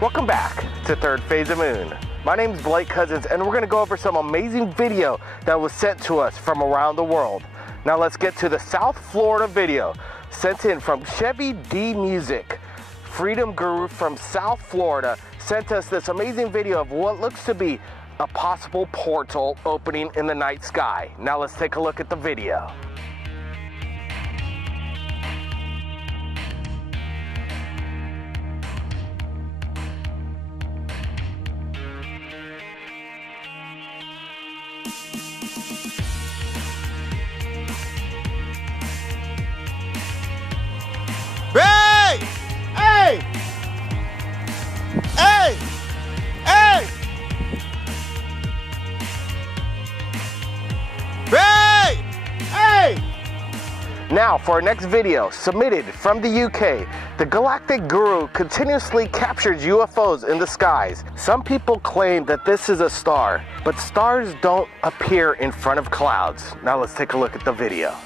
Welcome back to Third Phase of Moon. My name is Blake Cousins, and we're going to go over some amazing video that was sent to us from around the world. Now let's get to the South Florida video sent in from Chevy D Music. Freedom Guru from South Florida sent us this amazing video of what looks to be a possible portal opening in the night sky. Now let's take a look at the video. Hey! Hey! Hey! Hey! Hey! Hey! Now for our next video, submitted from the UK, the Galactic Guru continuously captures UFOs in the skies. Some people claim that this is a star, but stars don't appear in front of clouds. Now let's take a look at the video.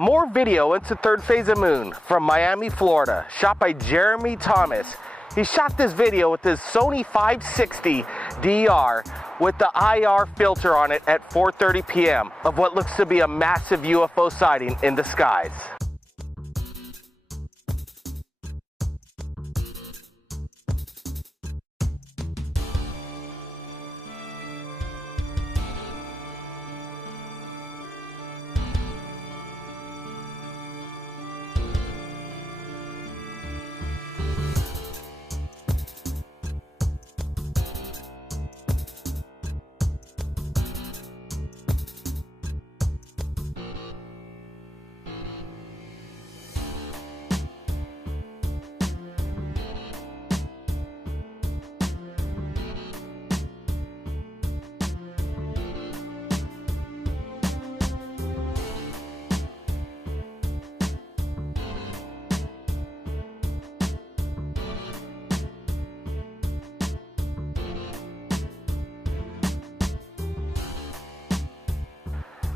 More video into Third Phase of Moon from Miami, Florida, shot by Jeremy Thomas. He shot this video with his Sony 560 DR with the IR filter on it at 4:30 p.m. of what looks to be a massive UFO sighting in the skies.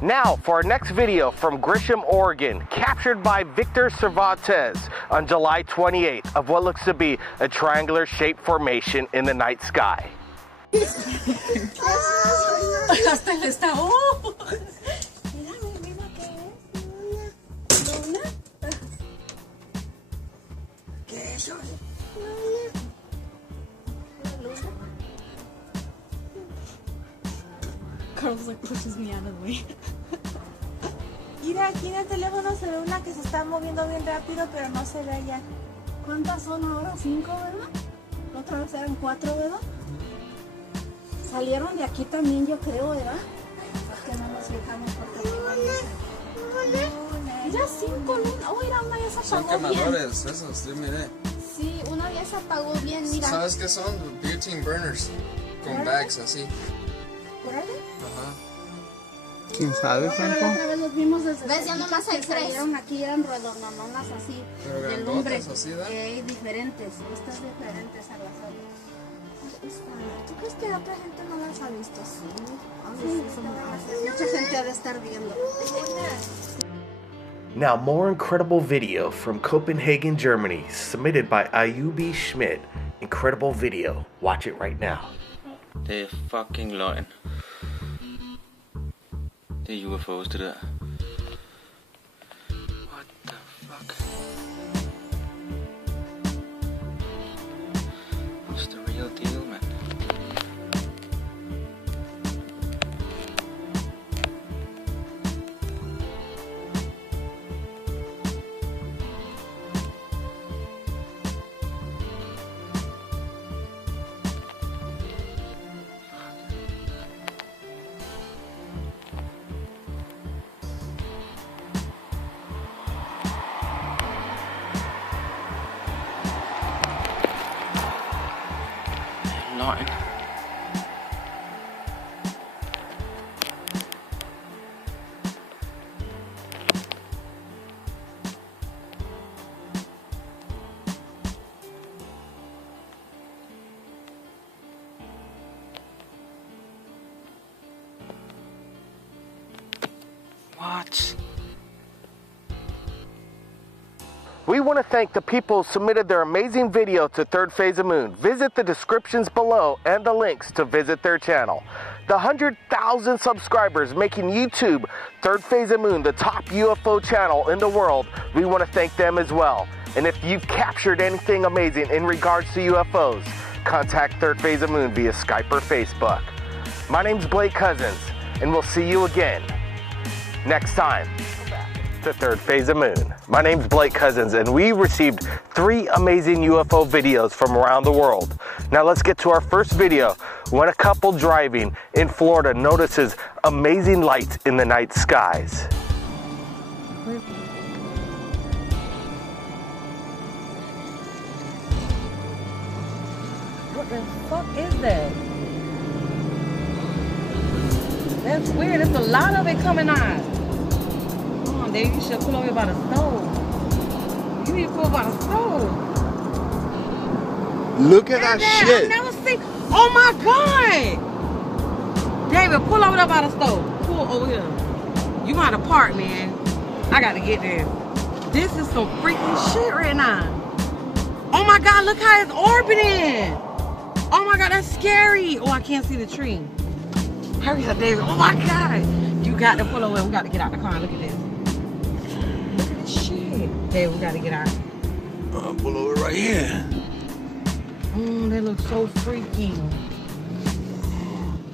Now for our next video from Grisham, Oregon, captured by Victor Cervantes on July 28th of what looks to be a triangular shaped formation in the night sky. Carlos like pushes me out of the way. Mira, aquí en el teléfono se ve una que se está moviendo bien rápido, pero no se ve allá. ¿Cuántas son ahora? 5, ¿verdad? Otra vez eran 4, ¿verdad? Salieron de aquí también, yo creo, ¿verdad? Es que no nos fijamos porque mira, 5 lunas. Oh, mira, una ya se apagó. Son quemadores, bien. Esos, yo miré. Sí, una ya se apagó bien, mira. ¿Sabes qué son? Butane burners. Con bags así. ¿Órale? Ajá. ¿Quién sabe, Franco? Otra vez los vimos desde... ¿Ves? Ya nomás hay 3. Salieron aquí, eran redondonas así. Pero de lumbre. así, ¿da? Diferentes. Estas diferentes a las otras. ¿Tú crees que otra gente no las ha visto? Sí. Mucha gente ha de estar viendo. Now, more incredible video from Copenhagen, Germany, submitted by Ayubi Schmidt. Incredible video. Watch it right now. Det er fucking løgn. Det er UFOs, det der. What the fuck? What's the real deal, man? Løgn. What? We want to thank the people who submitted their amazing video to Third Phase of Moon. Visit the descriptions below and the links to visit their channel. The 100,000 subscribers making YouTube Third Phase of Moon the top UFO channel in the world, we want to thank them as well. And if you've captured anything amazing in regards to UFOs, contact Third Phase of Moon via Skype or Facebook. My name's Blake Cousins, and we'll see you again next time. The Third Phase of Moon. My name's Blake Cousins, and we received 3 amazing UFO videos from around the world. Now let's get to our first video when a couple driving in Florida notices amazing lights in the night skies. What the fuck is that? That's weird. There's a lot of it coming on. Dave, you should pull over by the stove. You need to pull by the stove. Look at that shit. I never seen. Oh my God! David, pull over there by the stove. Pull over here. You gotta park, man. I gotta get there. This is some freaking shit right now. Oh my God! Look how it's orbiting. Oh my God, that's scary. Oh, I can't see the tree. Hurry up, David. Oh my God! You got to pull over. We got to get out the car and look at this. Hey, we gotta get out. I'll pull over right here. That looks so freaky.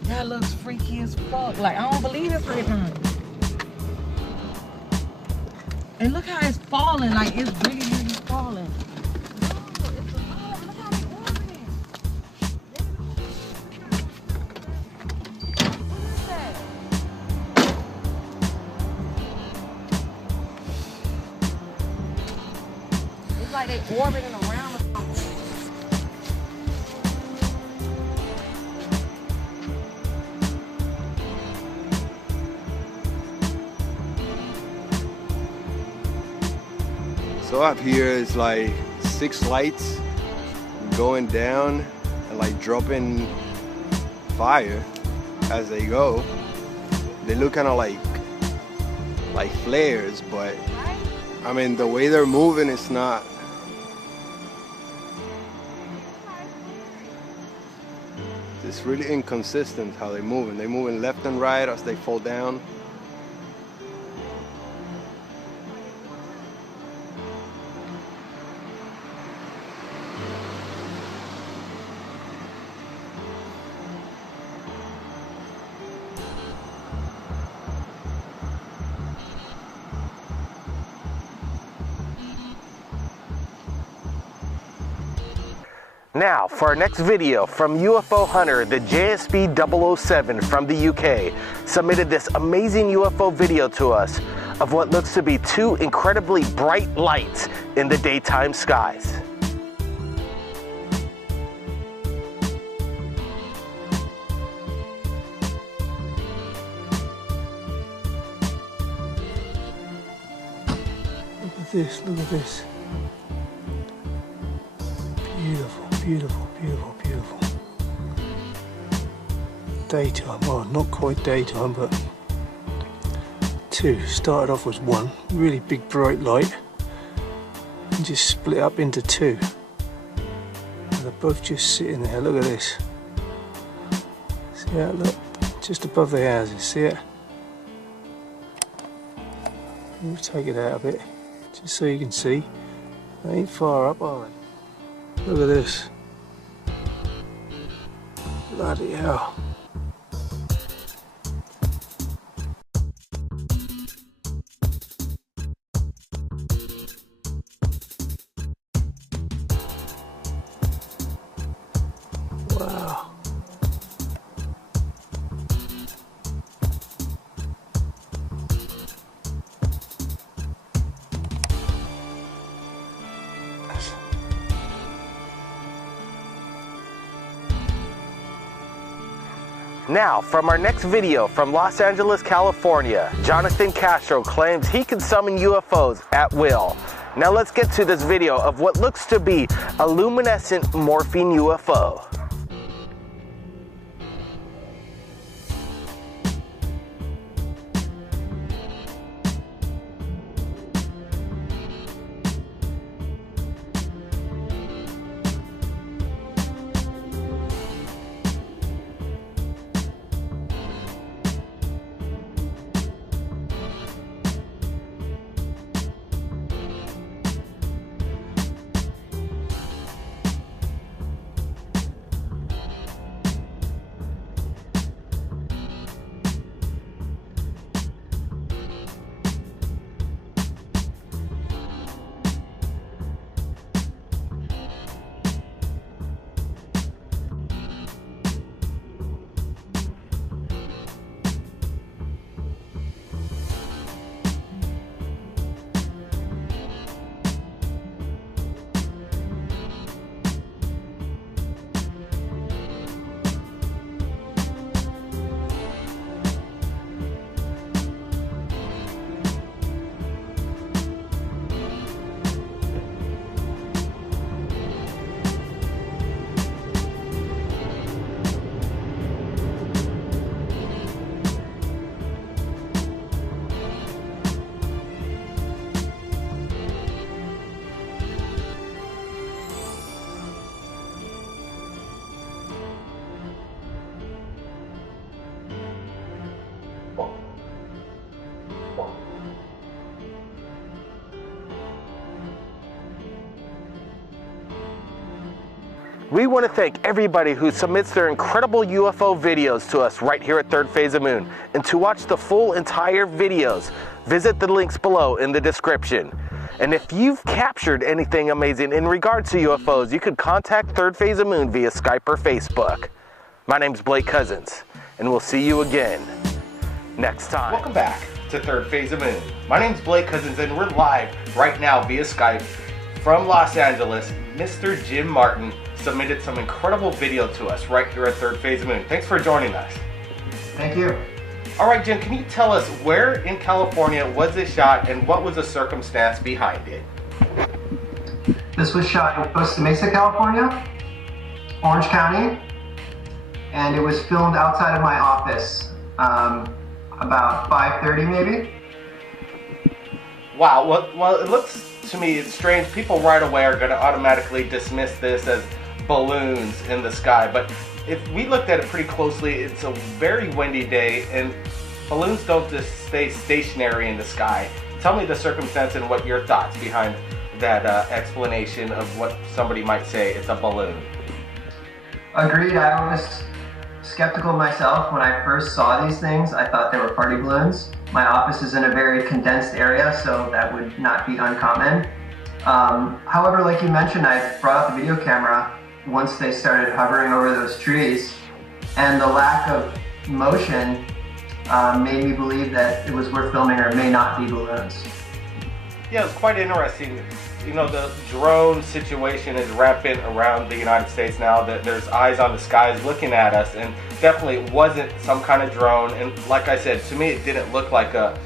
That looks freaky as fuck. Like, I don't believe it's right now. And look how it's falling. Like, it's really, really falling. Oh, it's alive. Look how it's orbiting. What is that? It's like they orbiting around or something. So up here is like 6 lights going down and like dropping fire as they go. They look kind of like flares, but I mean the way they're moving is not. It's really inconsistent how they're moving. They're moving left and right as they fall down. Now, for our next video from UFO Hunter, the JSB 007 from the UK, submitted this amazing UFO video to us of what looks to be 2 incredibly bright lights in the daytime skies. Look at this. Beautiful, beautiful, beautiful, beautiful. daytime. Well, not quite daytime, but two. Started off as one really big bright light and just split up into two. And they're both just sitting there. Look at this. See that? Look, just above the houses. See it? We'll take it out a bit, just so you can see. They ain't far up, are they? Look at this. Bloody hell. Wow. Now, from our next video from Los Angeles, California, Jonathan Castro claims he can summon UFOs at will. Now let's get to this video of what looks to be a luminescent morphine UFO. We want to thank everybody who submits their incredible UFO videos to us right here at Third Phase of Moon. And to watch the full entire videos, visit the links below in the description. And if you've captured anything amazing in regards to UFOs, you could contact Third Phase of Moon via Skype or Facebook. My name's Blake Cousins, and we'll see you again next time. Welcome back to Third Phase of Moon. My name's Blake Cousins, and we're live right now via Skype from Los Angeles. Mr. Jim Martin submitted some incredible video to us right here at Third Phase of Moon. Thanks for joining us. Thank you. All right, Jim, can you tell us where in California was this shot and what was the circumstance behind it? This was shot in Costa Mesa, California, Orange County, and it was filmed outside of my office, about 5:30 maybe. Wow, well, it looks to me it's strange. People right away are going to automatically dismiss this as balloons in the sky, but if we looked at it pretty closely, it's a very windy day, and balloons don't just stay stationary in the sky. Tell me the circumstance and what your thoughts behind that explanation of what somebody might say it's a balloon. Agreed. I was skeptical myself when I first saw these things. I thought they were party balloons. My office is in a very condensed area, so that would not be uncommon. However, like you mentioned, I brought out the video camera once they started hovering over those trees, and the lack of motion made me believe that it was worth filming, or it may not be balloons. Yeah, it's quite interesting. You know, the drone situation is rampant around the United States now, that there's eyes on the skies looking at us, and definitely wasn't some kind of drone. And like I said, to me it didn't look like a,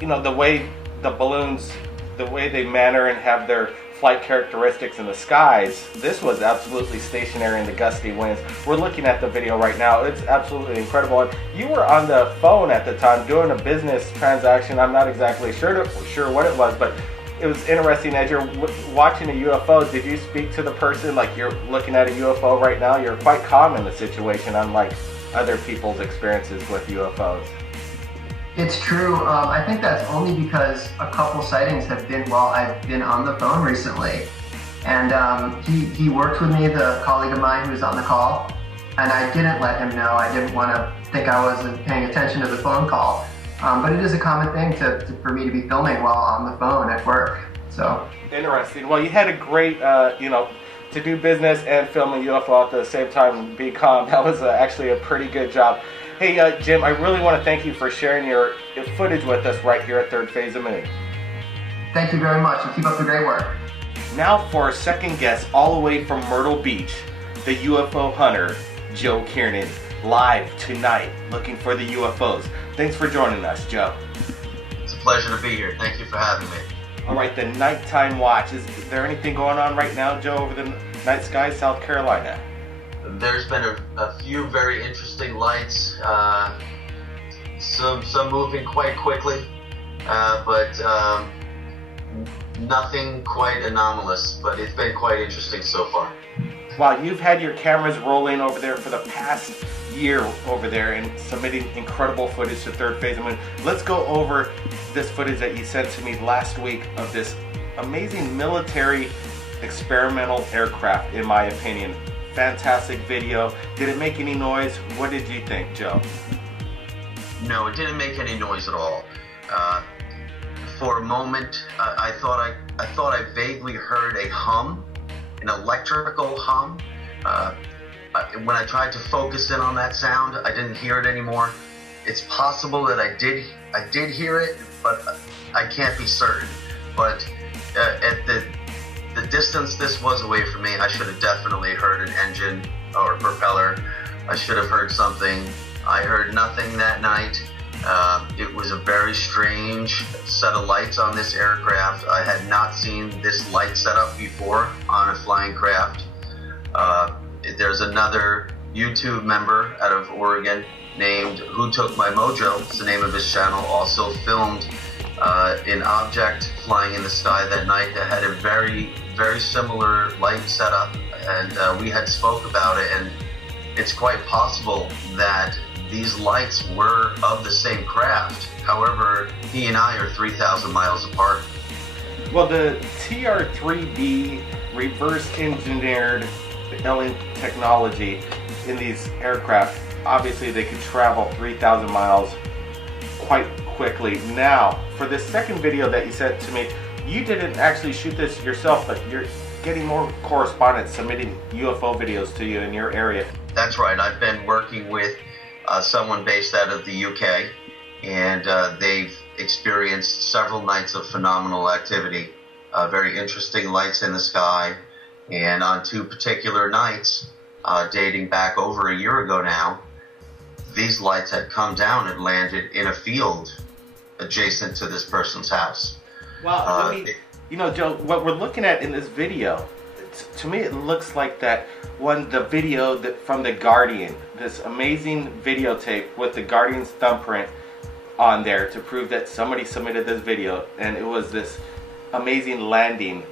you know, the way the balloons, the way they manner and have their flight characteristics in the skies, this was absolutely stationary in the gusty winds. We're looking at the video right now. It's absolutely incredible. And you were on the phone at the time doing a business transaction. I'm not exactly sure what it was, but it was interesting. As you're watching a UFO, did you speak to the person like you're looking at a UFO right now? You're quite calm in the situation, unlike other people's experiences with UFOs. It's true. I think that's only because a couple sightings have been while I've been on the phone recently. And he worked with me, the colleague of mine who was on the call, and I didn't let him know. I didn't want to think I wasn't paying attention to the phone call. But it is a common thing for me to be filming while on the phone at work. So interesting. Well, you had a great, to do business and film a UFO at the same time and be calm. That was actually a pretty good job. Hey, Jim, I really want to thank you for sharing your footage with us right here at Third Phase of Moon. Thank you very much, and keep up the great work. Now for our second guest, all the way from Myrtle Beach, the UFO hunter, Joe Kiernan, live tonight, looking for the UFOs. Thanks for joining us, Joe. It's a pleasure to be here. Thank you for having me. All right, the nighttime watch. Is there anything going on right now, Joe, over the night sky, South Carolina? There's been a few very interesting lights, some moving quite quickly, but nothing quite anomalous, but it's been quite interesting so far. Wow, you've had your cameras rolling over there for the past year over there and submitting incredible footage to Third Phase of Moon. Let's go over this footage that you sent to me last week of this amazing military experimental aircraft, in my opinion. Fantastic video. Did it make any noise? What did you think, Joe? No, it didn't make any noise at all. For a moment, I thought I vaguely heard a hum, an electrical hum. When I tried to focus in on that sound, I didn't hear it anymore. It's possible that I did hear it, but I can't be certain. But at the distance this was away from me, I should have definitely heard an engine or a propeller. I should have heard something. I heard nothing that night. It was a very strange set of lights on this aircraft. I had not seen this light setup before on a flying craft. There's another YouTube member out of Oregon named Who Took My Mojo, it's the name of his channel, also filmed an object flying in the sky that night that had a very, very similar light setup, and we had spoke about it, and it's quite possible that these lights were of the same craft. However, he and I are 3,000 miles apart. Well, the TR-3B reverse engineered alien technology in these aircraft, obviously they could travel 3,000 miles quite quickly. Now, for this second video that you sent to me, you didn't actually shoot this yourself, but you're getting more correspondents submitting UFO videos to you in your area. That's right. I've been working with someone based out of the UK, and they've experienced several nights of phenomenal activity, very interesting lights in the sky, and on two particular nights, dating back over a year ago now, these lights had come down and landed in a field adjacent to this person's house. Well, Joe, what we're looking at in this video, to me it looks like that the video from The Guardian, this amazing videotape with The Guardian's thumbprint on there to prove that somebody submitted this video, and it was this amazing landing,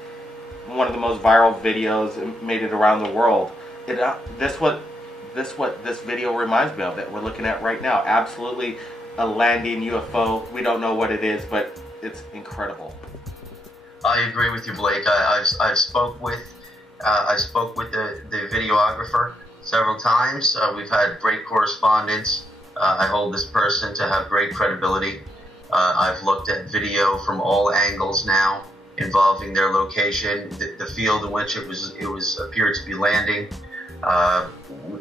one of the most viral videos, and made it around the world. This what this video reminds me of that we're looking at right now. Absolutely a landing UFO. We don't know what it is, but it's incredible. I agree with you, Blake. I spoke with the videographer several times. We've had great correspondence. I hold this person to have great credibility. I've looked at video from all angles now involving their location, the field in which it was appeared to be landing.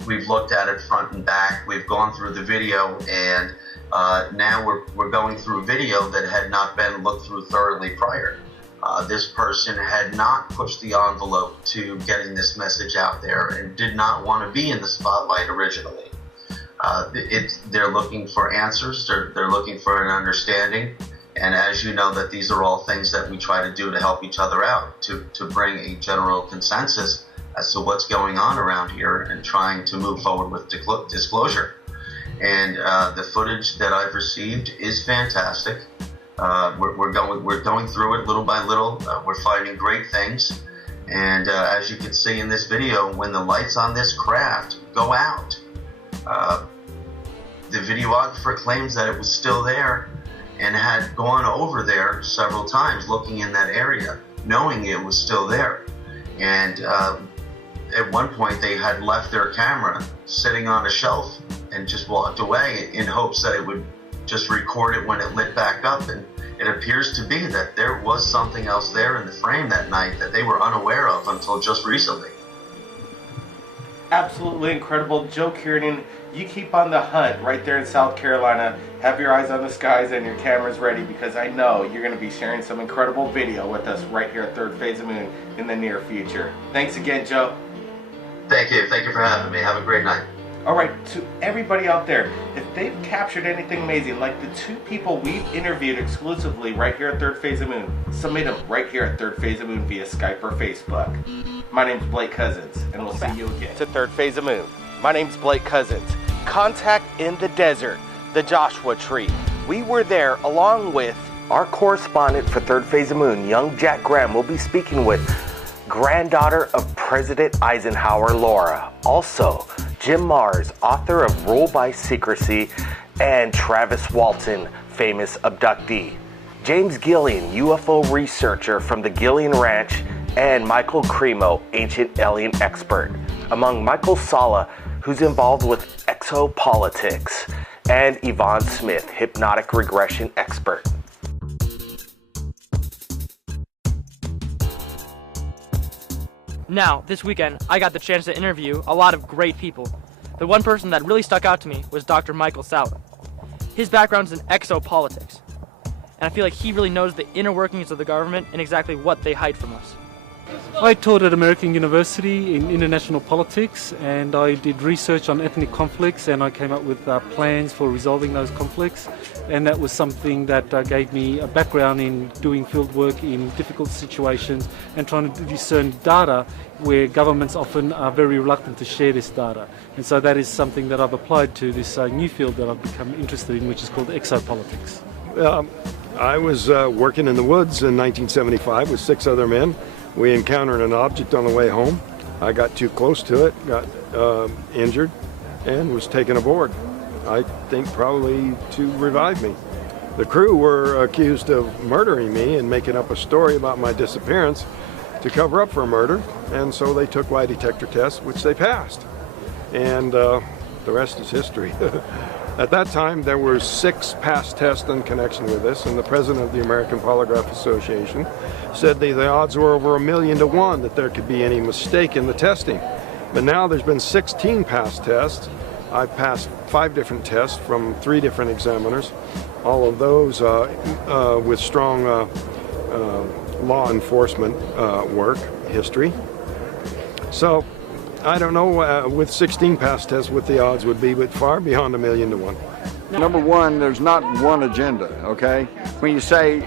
We've looked at it front and back. We've gone through the video, and now we're going through video that had not been looked through thoroughly prior. This person had not pushed the envelope to getting this message out there and did not want to be in the spotlight originally. They're looking for answers. They're looking for an understanding, And as you know, that these are all things that we try to do to help each other out, to bring a general consensus as to what's going on around here and trying to move forward with disclosure. And the footage that I've received is fantastic. We're going through it little by little. We're finding great things. And as you can see in this video, when the lights on this craft go out, the videographer claims that it was still there and had gone over there several times looking in that area, knowing it was still there. And at one point they had left their camera sitting on a shelf and just walked away in hopes that it would just record it when it lit back up. And it appears to be that there was something else there in the frame that night that they were unaware of until just recently. Absolutely incredible. Joe Kiernan, you keep on the hunt right there in South Carolina. Have your eyes on the skies and your cameras ready, because I know you're going to be sharing some incredible video with us right here at Third Phase of Moon in the near future. Thanks again, Joe. Thank you. Thank you for having me. Have a great night. Alright, to everybody out there, if they've captured anything amazing, like the 2 people we've interviewed exclusively right here at Third Phase of Moon, submit them right here at Third Phase of Moon via Skype or Facebook. My name's Blake Cousins, and we'll see you again. To Third Phase of Moon. My name's Blake Cousins. Contact in the Desert, the Joshua Tree. We were there along with our correspondent for Third Phase of Moon, young Jack Graham. We'll be speaking with granddaughter of President Eisenhower, Laura. Also, Jim Mars, author of Rule by Secrecy, and Travis Walton, famous abductee. James Gillian, UFO researcher from the Gillian Ranch, and Michael Cremo, ancient alien expert. Among Michael Sala, who's involved with exopolitics, and Yvonne Smith, hypnotic regression expert. Now, this weekend, I got the chance to interview a lot of great people. The one person that really stuck out to me was Dr. Michael Sala. His background's in exopolitics, and I feel like he really knows the inner workings of the government and exactly what they hide from us. I taught at American University in international politics, and I did research on ethnic conflicts, and I came up with plans for resolving those conflicts, and that was something that gave me a background in doing field work in difficult situations and trying to discern data where governments often are very reluctant to share this data. And so that is something that I've applied to this new field that I've become interested in, which is called exopolitics. I was working in the woods in 1975 with 6 other men. We encountered an object on the way home. I got too close to it, got injured, and was taken aboard. I think probably to revive me. The crew were accused of murdering me and making up a story about my disappearance to cover up for a murder, and so they took lie detector tests, which they passed. And the rest is history. At that time, there were 6 past tests in connection with this, and the president of the American Polygraph Association said the odds were over 1,000,000 to 1 that there could be any mistake in the testing. But now there's been 16 past tests. I've passed 5 different tests from 3 different examiners, all of those with strong law enforcement work history. So I don't know with 16 past tests what the odds would be, but far beyond 1,000,000 to 1. Number one, there's not one agenda, okay? When you say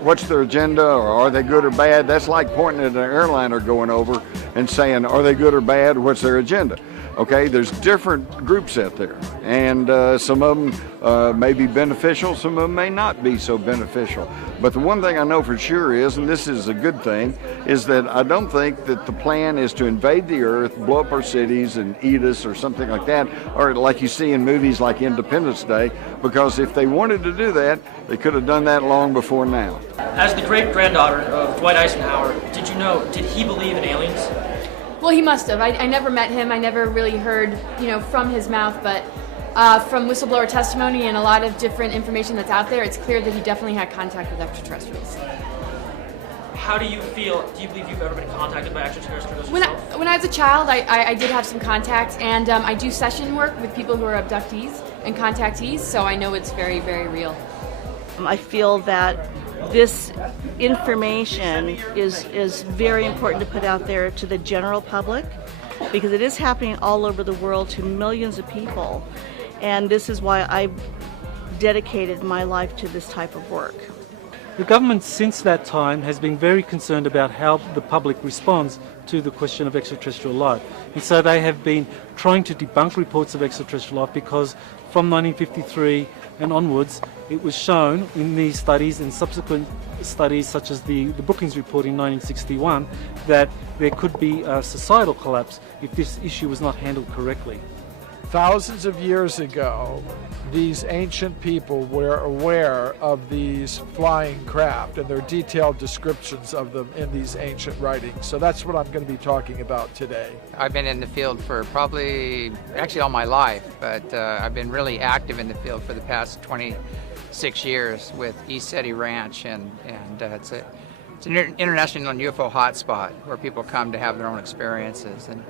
what's their agenda or are they good or bad, that's like pointing at an airliner going over and saying are they good or bad, what's their agenda? Okay, there's different groups out there, and some of them may be beneficial, some of them may not be so beneficial. But the one thing I know for sure is, and this is a good thing, is that I don't think that the plan is to invade the earth, blow up our cities and eat us or something like that, or like you see in movies like Independence Day, because if they wanted to do that, they could have done that long before now. As the great-granddaughter of Dwight Eisenhower, did he believe in aliens? Well, he must have. I never met him. I never really heard, from his mouth, but from whistleblower testimony and a lot of different information that's out there, it's clear that he definitely had contact with extraterrestrials. How do you feel? Do you believe you've ever been contacted by extraterrestrials yourself? When I was a child, I did have some contact, and I do session work with people who are abductees and contactees, so I know it's very, very real. I feel that this information is very important to put out there to the general public, because it is happening all over the world to millions of people, and this is why I dedicated my life to this type of work. The government since that time has been very concerned about how the public responds to the question of extraterrestrial life. And so they have been trying to debunk reports of extraterrestrial life because from 1953 and onwards it was shown in these studies and subsequent studies such as the Brookings report in 1961 that there could be a societal collapse if this issue was not handled correctly. Thousands of years ago, these ancient people were aware of these flying craft, and there are detailed descriptions of them in these ancient writings. So that's what I'm going to be talking about today. I've been in the field for actually all my life, but I've been really active in the field for the past 26 years with East City Ranch, and it's an international UFO hotspot where people come to have their own experiences. And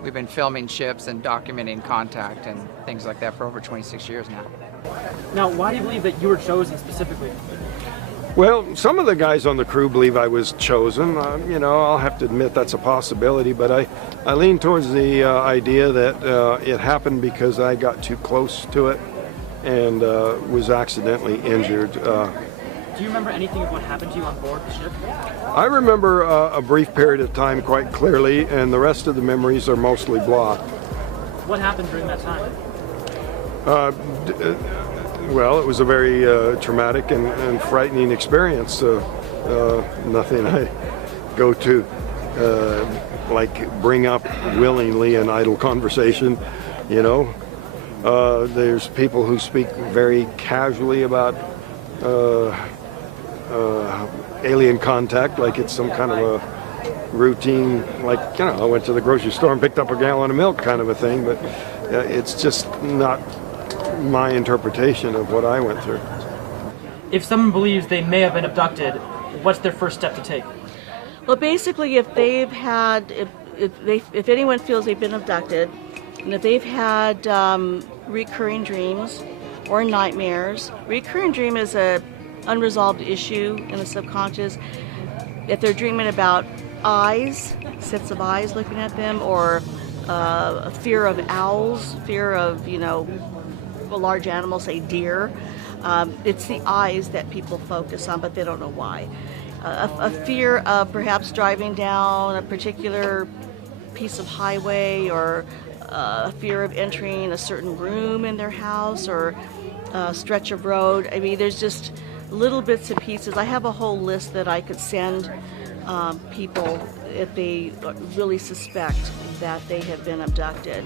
we've been filming ships and documenting contact and things like that for over 26 years now. Now, why do you believe that you were chosen specifically? Well, some of the guys on the crew believe I was chosen. You know, I'll have to admit that's a possibility, but I lean towards the idea that it happened because I got too close to it and was accidentally injured. Do you remember anything of what happened to you on board the ship? I remember a brief period of time quite clearly, and the rest of the memories are mostly blocked. What happened during that time? Well, it was a very traumatic and frightening experience. Nothing I go to like bring up willingly in idle conversation, you know. There's people who speak very casually about alien contact, like it's some kind of a routine, like, you know, I went to the grocery store and picked up a gallon of milk kind of a thing, but it's just not my interpretation of what I went through. If someone believes they may have been abducted, what's their first step to take? Well, basically, if they've had, if anyone feels they've been abducted, and if they've had recurring dreams or nightmares, recurring dream is a unresolved issue in the subconscious. If they're dreaming about eyes, sets of eyes looking at them, or a fear of owls, fear of, you know, a large animal, say deer, it's the eyes that people focus on, but they don't know why. A fear of perhaps driving down a particular piece of highway, or a fear of entering a certain room in their house, or a stretch of road. I mean, there's just little bits and pieces. I have a whole list that I could send people if they really suspect that they have been abducted.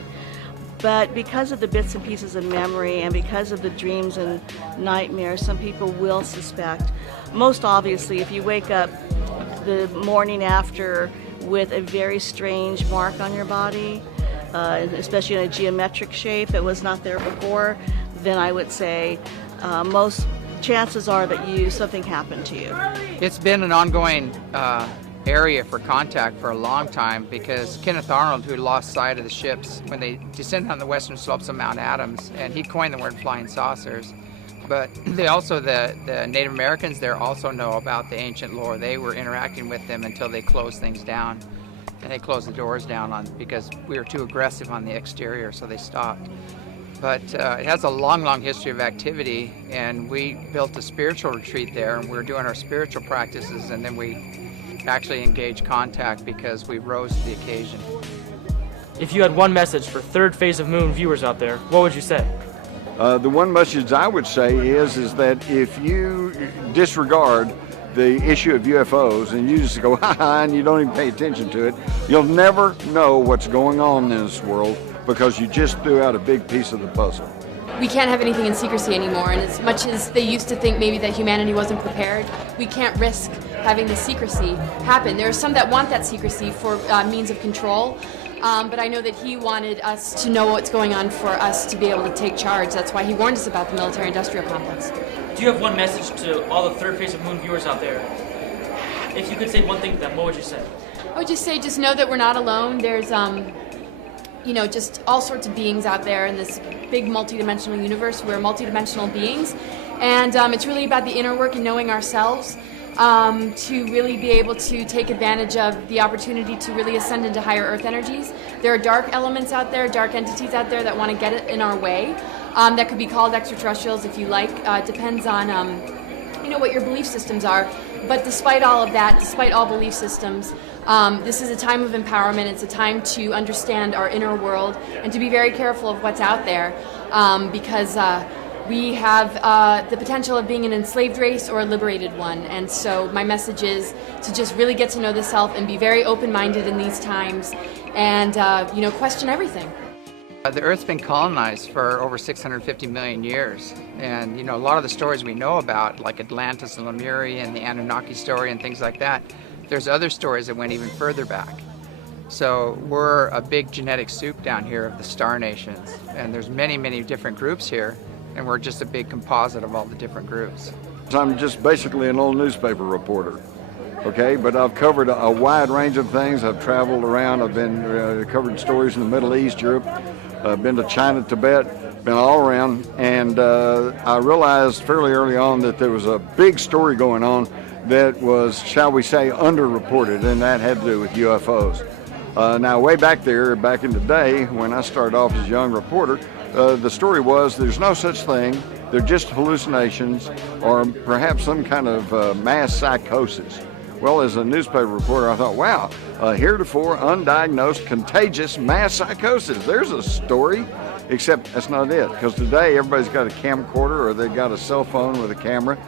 But because of the bits and pieces of memory and because of the dreams and nightmares, some people will suspect. Most obviously, if you wake up the morning after with a very strange mark on your body, especially in a geometric shape that was not there before, then I would say most chances are that something happened to you. It's been an ongoing area for contact for a long time, because Kenneth Arnold, who lost sight of the ships when they descended on the western slopes of Mount Adams, and he coined the word flying saucers. But they also, the Native Americans there also know about the ancient lore. They were interacting with them until they closed things down. And they closed the doors down because we were too aggressive on the exterior, so they stopped. But it has a long, long history of activity, and we built a spiritual retreat there, and we were doing our spiritual practices, and then we actually engaged contact because we rose to the occasion. If you had one message for third phase of moon viewers out there, what would you say? The one message I would say is that if you disregard the issue of UFOs and you just go ha ha and you don't even pay attention to it, you'll never know what's going on in this world, because you just threw out a big piece of the puzzle. We can't have anything in secrecy anymore, and as much as they used to think maybe that humanity wasn't prepared, we can't risk having the secrecy happen. There are some that want that secrecy for means of control, but I know that he wanted us to know what's going on for us to be able to take charge. That's why he warned us about the military-industrial complex. Do you have one message to all the third phase of moon viewers out there? If you could say one thing to them, what would you say? I would just say, just know that we're not alone. There's you know, just all sorts of beings out there in this big multidimensional universe. We're multidimensional beings, and it's really about the inner work and knowing ourselves to really be able to take advantage of the opportunity to really ascend into higher earth energies. There are dark elements out there, dark entities out there that want to get it in our way. That could be called extraterrestrials if you like. It depends on you know what your belief systems are. But despite all of that, despite all belief systems, this is a time of empowerment. It's a time to understand our inner world and to be very careful of what's out there, because we have the potential of being an enslaved race or a liberated one. And so my message is to just really get to know the self and be very open-minded in these times and, question everything. The Earth's been colonized for over 650 million years, and a lot of the stories we know about, like Atlantis and Lemuria and the Anunnaki story and things like that, there's other stories that went even further back. So we're a big genetic soup down here of the star nations, and there's many, many different groups here, and we're just a big composite of all the different groups. I'm just basically an old newspaper reporter. Okay, but I've covered a wide range of things. I've traveled around. I've been covered stories in the Middle East, Europe. I've been to China, Tibet, been all around, and I realized fairly early on that there was a big story going on that was, shall we say, underreported, and that had to do with UFOs. Now, way back in the day, when I started off as a young reporter, the story was there's no such thing. They're just hallucinations or perhaps some kind of mass psychosis. Well, as a newspaper reporter, I thought, wow, heretofore undiagnosed contagious mass psychosis. There's a story, except that's not it. Because today everybody's got a camcorder or they've got a cell phone with a camera.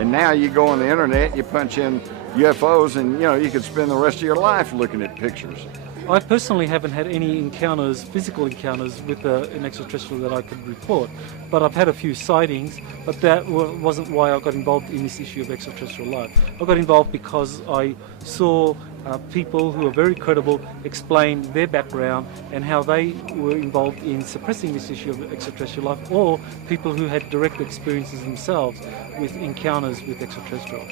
And now you go on the internet, you punch in UFOs, and you could spend the rest of your life looking at pictures. I personally haven't had any encounters, physical encounters with an extraterrestrial that I could report, but I've had a few sightings, but that wasn't why I got involved in this issue of extraterrestrial life. I got involved because I saw people who are very credible explain their background and how they were involved in suppressing this issue of extraterrestrial life, or people who had direct experiences themselves with encounters with extraterrestrials.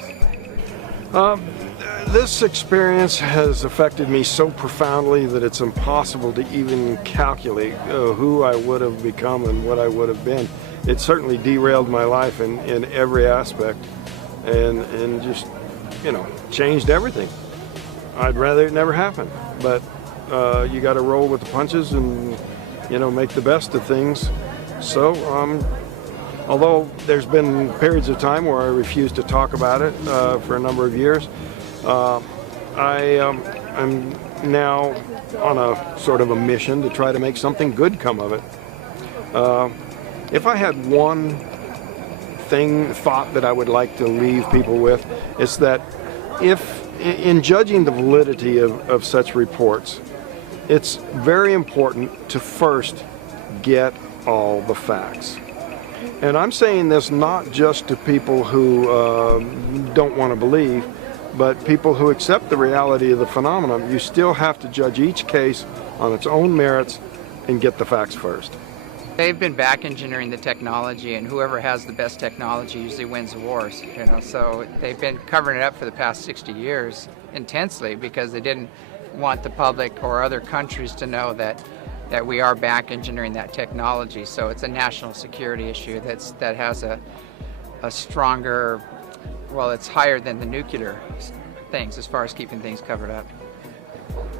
This experience has affected me so profoundly that it's impossible to even calculate who I would have become and what I would have been. It certainly derailed my life in every aspect and just, changed everything. I'd rather it never happened, but you got to roll with the punches and, make the best of things. So, although there's been periods of time where I refused to talk about it for a number of years, I'm now on a sort of a mission to try to make something good come of it. If I had one thought that I would like to leave people with, it's that in judging the validity of such reports, it's very important to first get all the facts. And I'm saying this not just to people who don't want to believe, but people who accept the reality of the phenomenon. You still have to judge each case on its own merits and get the facts first. They've been back engineering the technology, and whoever has the best technology usually wins the wars. So they've been covering it up for the past 60 years intensely because they didn't want the public or other countries to know that we are back engineering that technology. So it's a national security issue that has a stronger, well, it's higher than the nuclear things as far as keeping things covered up.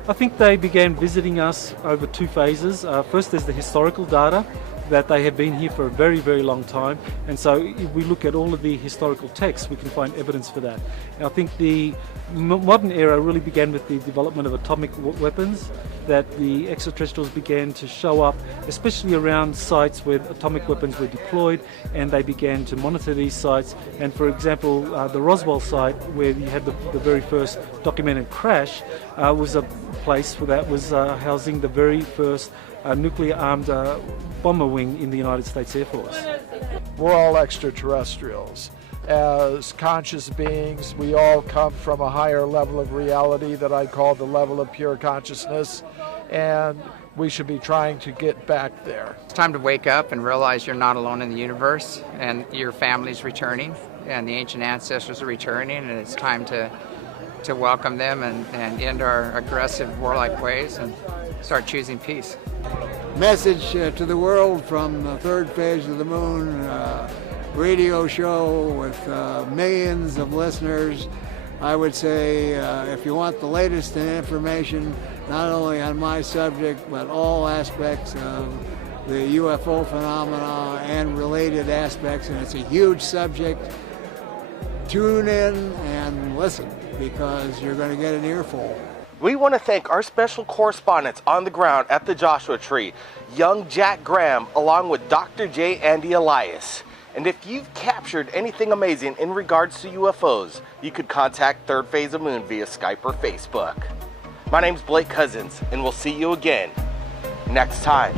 I think they began visiting us over two phases. First, there's the historical data that they have been here for a very, very long time, and so if we look at all of the historical texts, we can find evidence for that. And I think the modern era really began with the development of atomic weapons, that the extraterrestrials began to show up, especially around sites where atomic weapons were deployed, and they began to monitor these sites. And for example, the Roswell site, where you had the very first documented crash, was a place that was housing the very first nuclear-armed bomber wing in the United States Air Force. We're all extraterrestrials. As conscious beings, we all come from a higher level of reality that I call the level of pure consciousness, and we should be trying to get back there. It's time to wake up and realize you're not alone in the universe, and your family's returning, and the ancient ancestors are returning, and it's time to welcome them and end our aggressive warlike ways and start choosing peace. Message to the world from the third phase of the moon radio show with millions of listeners. I would say if you want the latest in information, not only on my subject, but all aspects of the UFO phenomena and related aspects, and it's a huge subject, tune in and listen, because you're going to get an earful. We want to thank our special correspondents on the ground at the Joshua Tree, young Jack Graham, along with Dr. J. Andy Elias. And if you've captured anything amazing in regards to UFOs, you could contact Third Phase of Moon via Skype or Facebook. My name's Blake Cousins, and we'll see you again next time.